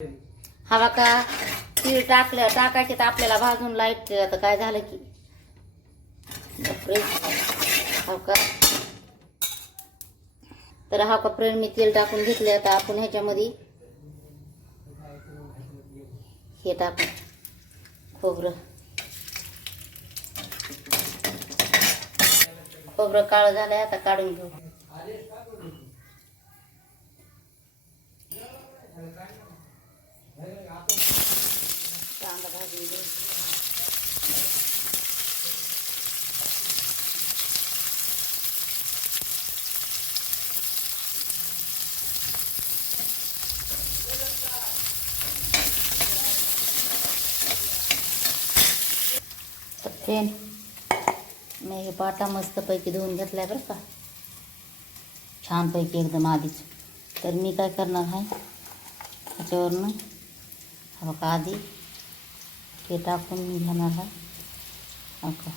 हवा का तीळ टाकायचे तर आपल्याला भाजून लाईट आता काय झालं की हो का. तर हा का फ्रेंड मी तेल टाकून घेतले. आता आपण ह्याच्यामध्ये हे टाकून खोबरं काळं झालंय. आता काढून घेऊ. कांदा भाजून घेऊ. फ्रेंड मी हे पाटा मस्तपैकी धुवून घेतलाय बरं का, छानपैकी एकदम आधीच. तर मी काय करणार आहे त्याच्यावरनं हा बघा आधी हे टाकून मी घेणार आहे. हो का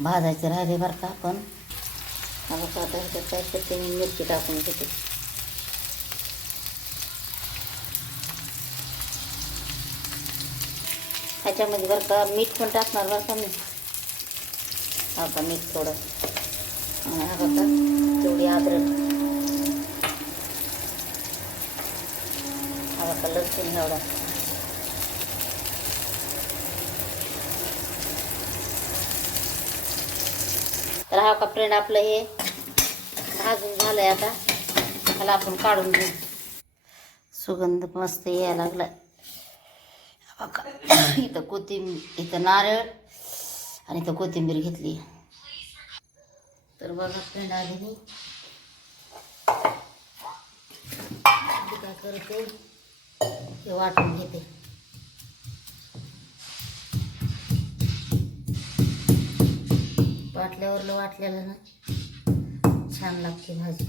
भाजायचे राहिले बरं का. पण हा बघा आता ह्याच्यात काय करते मी मिरची टाकून घेते. ह्याच्यामध्ये बरं का मीठ पण टाकणार बरं का मी. हा का मीठ थोडं आणि हा बघा तेवढी अद्रक, हा बघा लसूण एवढा. तर हा का फ्रेंड आपलं हे भाजून झालंय. आता ह्याला आपण काढून घेऊ. सुगंध मस्त यायला लागलाय बघा. इथं कोथिंबीर, इथं नारळ आणि इथं कोथिंबीर घेतली. तर बघा फ्रेंड आधी मी काय करते हे वाटून घेते. वाटल्याला ना छान लागते भाजी.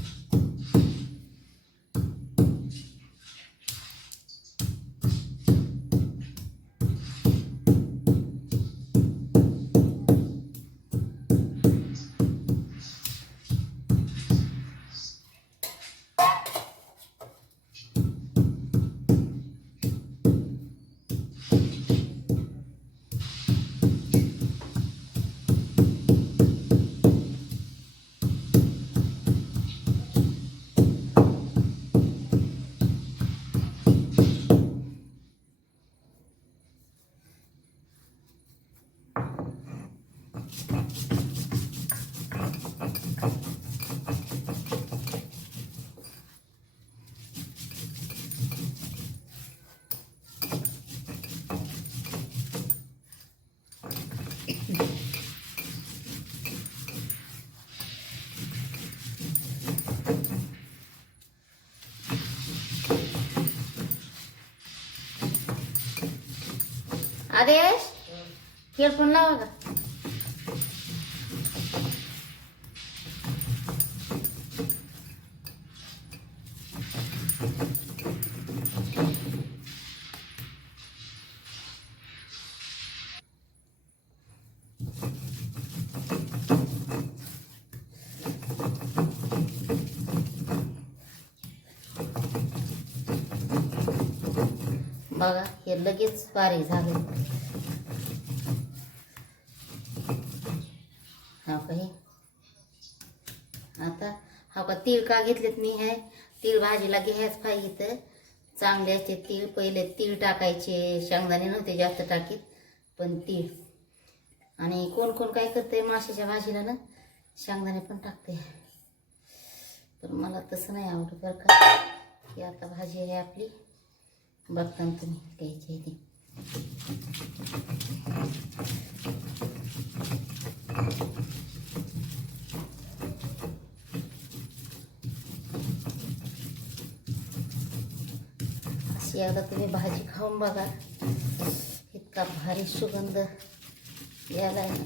आदेश हेडफोन लावा का. बघा हे लगेच बारीक झाले. हा काही आता हा का तीळ का घेतलेत मी. हे तीळ भाजीला घ्यायच पाहिजे. तर चांगले असते तीळ. पहिले तीळ टाकायचे, शेंगदाणे नव्हते जास्त टाकीत पण तीळ. आणि कोण कोण काय करते माशाच्या भाजीला ना शेंगदाणे पण टाकते. तर मला तसं नाही आवडत बरं का. ही आता भाजी आहे आपली, बघताना तुम्ही घ्यायची आहे ती. अशी एकदा तुम्ही भाजी खाऊन बघा. इतका भारी सुगंध यायला आहे ना.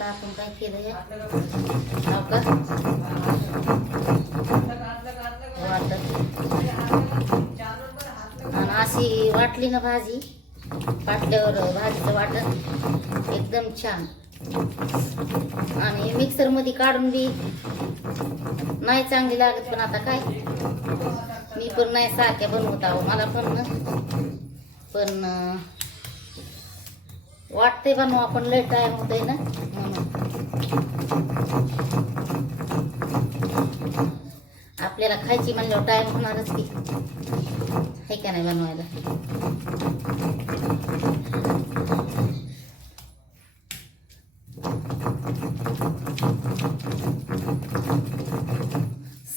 आता आपण काय केलंय वाटत आणि अशी वाटली ना भाजी, वाटल्यावर भाजीचं वाटण एकदम छान. आणि मिक्सरमध्ये काढून बी नाही चांगली लागत, पण आता काय, मी पण नाही सारख्या बनवत आहो, मला पण वाटते बनवू आपण, लय टाइम होतोय ना म्हणून. आपल्याला खायची म्हणल्यावर टाइम होणारच की, हे का नाही बनवायला.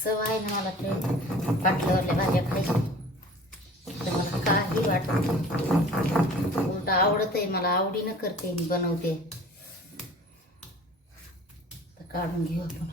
सवय ना मला ते पाटल्यावरल्या भाज्या खायची, तर मला काही वाटत नाही, उलट आवडत आहे मला, आवडीनं करते मी, बनवते. तर काढून घेऊ आपण.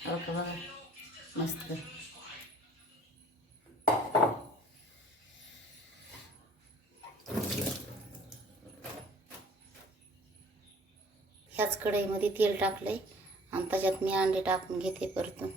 हो का बघा, मस्त. ह्याच कढईमध्ये तेल टाकलंय आणि त्याच्यात मी अंडे टाकून घेते परतून.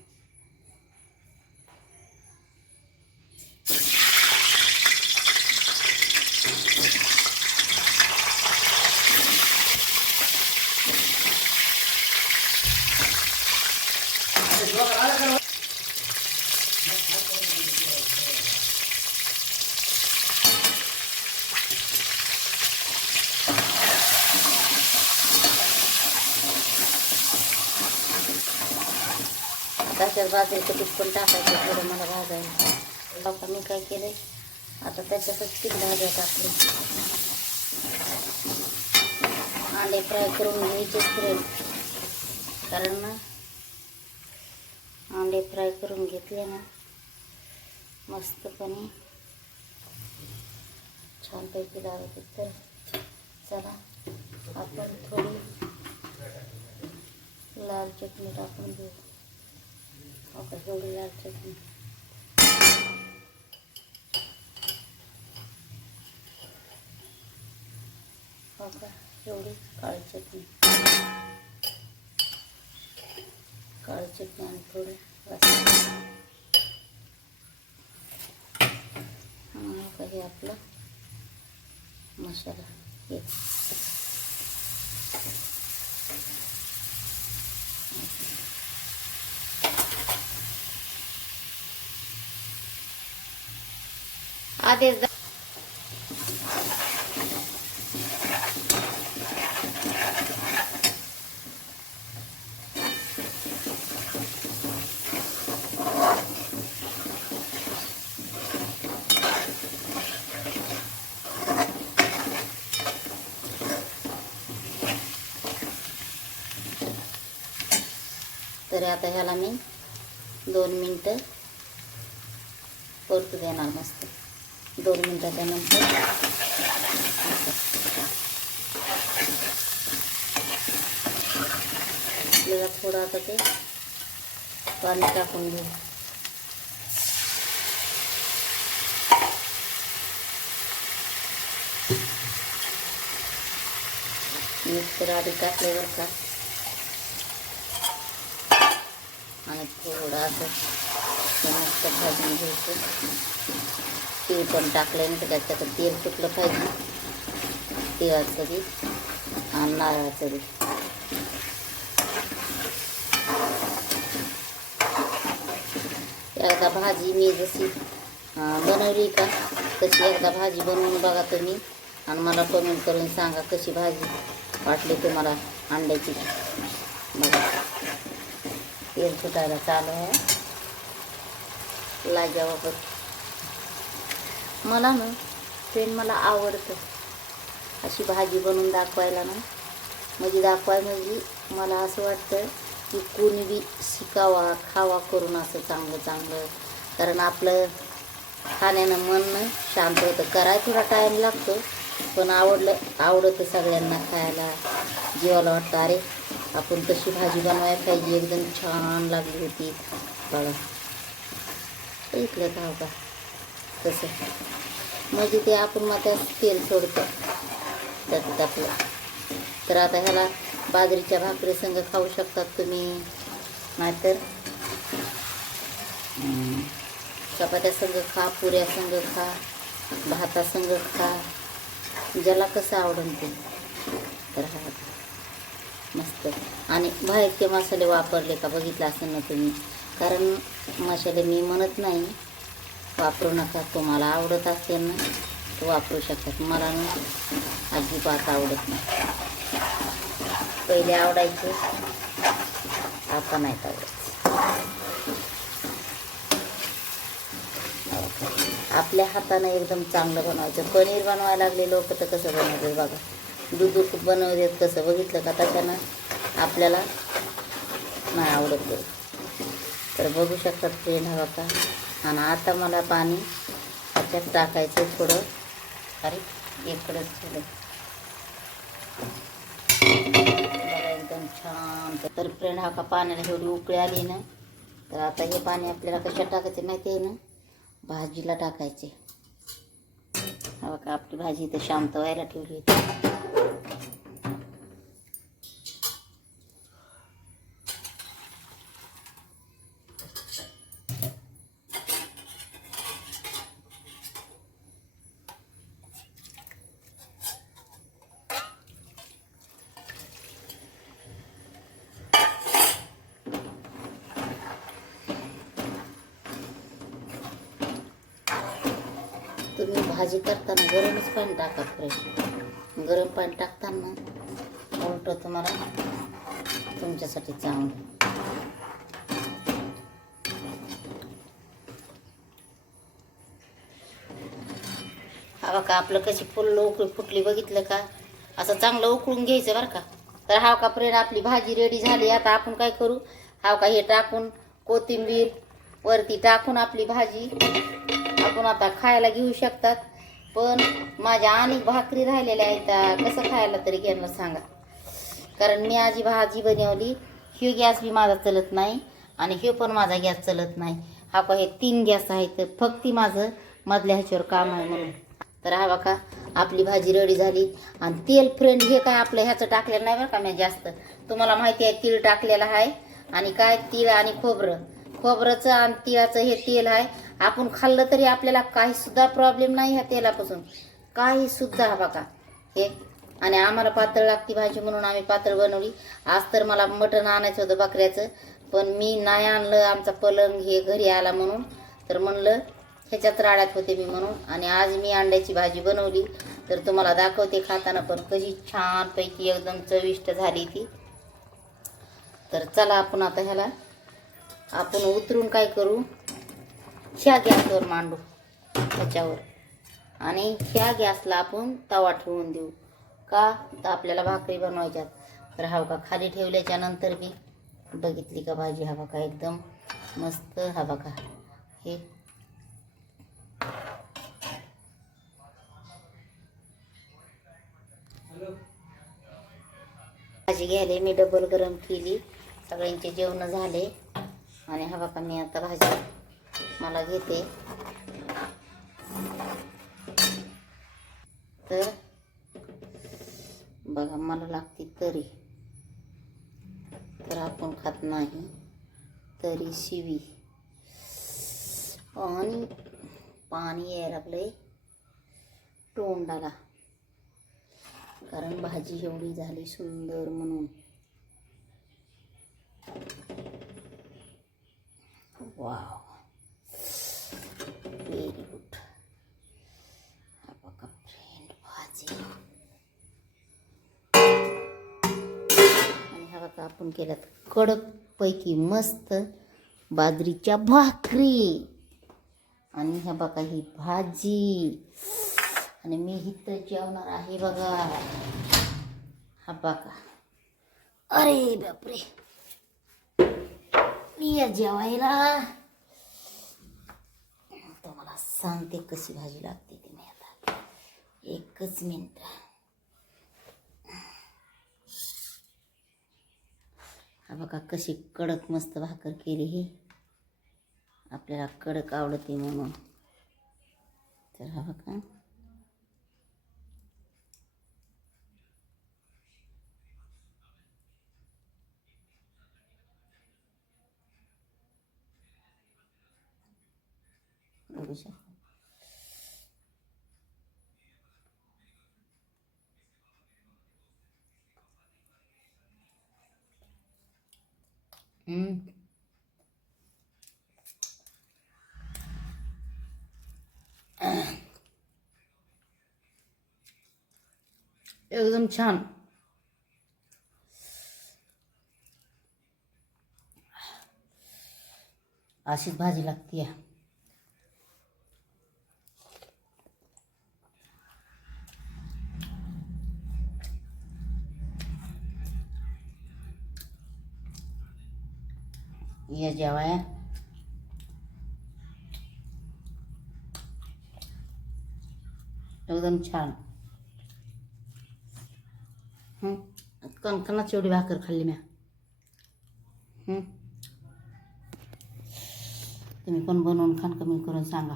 त्याच्यात बाजरीचं पीठ पण टाकायचं थोडं मला भाजायला. बाबा मी काय केलंय आता, त्याच्यातच 3 भाज्या टाकले. अंडे फ्राय करून घ्यायचे फ्रेंड, कारण ना अंडे फ्राय करून घेतले ना मस्तपणे छानपैकी लागते. तर चला आपण थोडी लाल चटणी टाकून घेऊ. आता थोडी लाल चटणी, बघा एवढी काळी चटणी आणि थोडं हे आपलं मसाला आधीच तर आता ह्याला मी 2 मिनटं परतू देणार मस्त. 2 मिनिटाच्या नंतर आपल्याला थोडं आता ते पाणी टाकून घेऊ. मिक्सर आधी टाकल्यावर का आणि थोडं असं मस्त भाजून घ्यायचं. तीळ पण टाकलं नाही तर त्याच्यात तेल सुटलं पाहिजे, तिळाचं बी आणि नारळाचं बी. एकदा भाजी मी जशी बनवली का तशी एकदा भाजी बनवून बघा तुम्ही आणि मला कमेंट करून सांगा कशी भाजी वाटली तुम्हाला अंड्याची. बघा तेल सुटायला चालू आहे. लाजवाब. मला ना फ्रेंड मला आवडतं अशी भाजी बनवून दाखवायला ना. म्हणजे मला असं वाटतं की कोणी बी शिकावा खावा करून असं चांगलं चांगलं. कारण आपलं खाण्यानं मन शांत होतं. करायला थोडा टाईम लागतो पण आवडतं सगळ्यांना खायला. जीवाला वाटतं अरे आपण तशी भाजी बनवायला पाहिजे. एकदम छान लागली होती बघा. ऐकलं का तसं म्हणजे ते आपण मग त्यात तेल सोडतं त्यात आपलं. तर आता ह्याला बाजरीच्या भाकरी संग खाऊ शकतात तुम्ही, नाहीतर चपात्या संग खा, पुऱ्या संग खा, भाता संग खा, ज्याला कसं आवडेल ते. तर हा मस्त. आणि बाहेरचे मसाले वापरले का बघितलं असेल ना तुम्ही. कारण मसाले मी म्हणत नाही वापरू नका. तुम्हाला आवडत असेल ना तर वापरू शकतात. मला ना अजिबात आवडत नाही. पहिले आवडायचे आता नाहीत आवडत. आपल्या हातानं एकदम चांगलं बनवायचं. पनीर बनवायला लागले लोक तर कसं बनवतात बघा. दूध बनवतात कसं बघितलं का. त्याच्यानं आपल्याला नाही आवडत. तर बघू शकतात फ्रेंड हवा का. आणि आता मला पाणी त्याच्यात टाकायचं थोडं. अरे इकडंच थोडं बघा एकदम छान. तर फ्रेंड हा का पाण्याला एवढी उकळी आली ना. तर आता हे पाणी आपल्याला कशात टाकायचं माहिती आहे ना. भाजीला टाकायचे. हवा का आपली भाजी इथं शांत व्हायला ठेवली होती. तुम्ही भाजी करताना गरमच पाणी टाका फ्रेंड. गरम पाणी टाकताना उलट तुम्हाला तुमच्यासाठी चांगलं. हवा का आपलं कशी फुल उकळी फुटली बघितलं का. असं चांगलं उकळून घ्यायचं बरं का. तर हाव का फ्रेंड आपली भाजी रेडी झाली. आता आपण काय करू. हाव का हे टाकून कोथिंबीर वरती टाकून आपली भाजी आपण आता खायला घेऊ शकतात. पण माझ्या अनेक भाकरी राहिलेल्या आहेत. कसं खायला तरी घ्यायला सांगा. कारण मी आजी भाजी बनवली. ह्यो गॅस बी माझा चलत नाही आणि ह्यो पण माझा गॅस चलत नाही. हा का हे 3 गॅस आहेत. फक्त माझं मधल्या ह्याच्यावर काम आहे म्हणून. तर हा बघा आपली भाजी रेडी झाली. आणि तेल फ्रेंड हे काय आपलं ह्याचं टाकलेलं नाही बरं का मी जास्त. तुम्हाला माहिती आहे तीळ टाकलेलं आहे. आणि काय तीळ आणि खोबरंचं आणि तिळाचं हे तेल आहे. आपण खाल्लं तरी आपल्याला काही सुद्धा प्रॉब्लेम नाही ह्या तेलापासून. काही सुद्धा हा बघा हे. आणि आम्हाला पातळ लागती भाजी म्हणून आम्ही पातळ बनवली. आज तर मला मटण आणायचं होतं बकऱ्याचं पण मी नाही आणलं. आमचा पलंग हे घरी आला म्हणून. तर म्हणलं ह्याच्यात राड्यात होते मी म्हणून. आणि आज मी अंड्याची भाजी बनवली. तर तुम्हाला दाखवते खाताना पण कशी छानपैकी एकदम चविष्ट झाली ती. तर चला आपण आता ह्याला आपण उतरून काय करू. ह्या गॅसवर मांडू ह्याच्यावर. आणि ह्या गॅसला आपण तवा ठेवून देऊ का तर आपल्याला भाकरी बनवायच्यात. तर हा का खाली ठेवल्याच्या नंतर मी बघितली का भाजी हवा का एकदम मस्त हवा का हे. भाजी घ्यायला मी डबल गरम केली. सगळ्यांचे जेवण झाले. आणि हवा का मी आता भाजी मला घेते. तर बघा मला लागते तरी. तर आपण खात नाही तरी शिवी. आणि पाणी यायला लागलंय तोंडाला, कारण भाजी एवढी झाली सुंदर म्हणून. Wow, very good. हा बघा फ्रेंड भाजी. आणि हा बघा आपण केल्यात कडक पैकी मस्त बाजरीच्या भाकरी. आणि ह्या बघा ही भाजी. आणि मी इथं जेवणार आहे बघा. हा बघा, अरे बापरे, मी या जेवायला तुम्हाला सांगते कशी भाजी लागते ती. मी आता एकच मिनिट. हा बघा कशी कडक मस्त भाकर केली. ही आपल्याला कडक आवडते म्हणून. तर हा बघा, बघू शकता. एकदम छान. अशीच भाजी लागते. या जेवाया. एकदम छान. कणकणाची एवढी भाकर खाल्ली म्या. तुम्ही पण बनवून खान, कमेंट करून सांगा.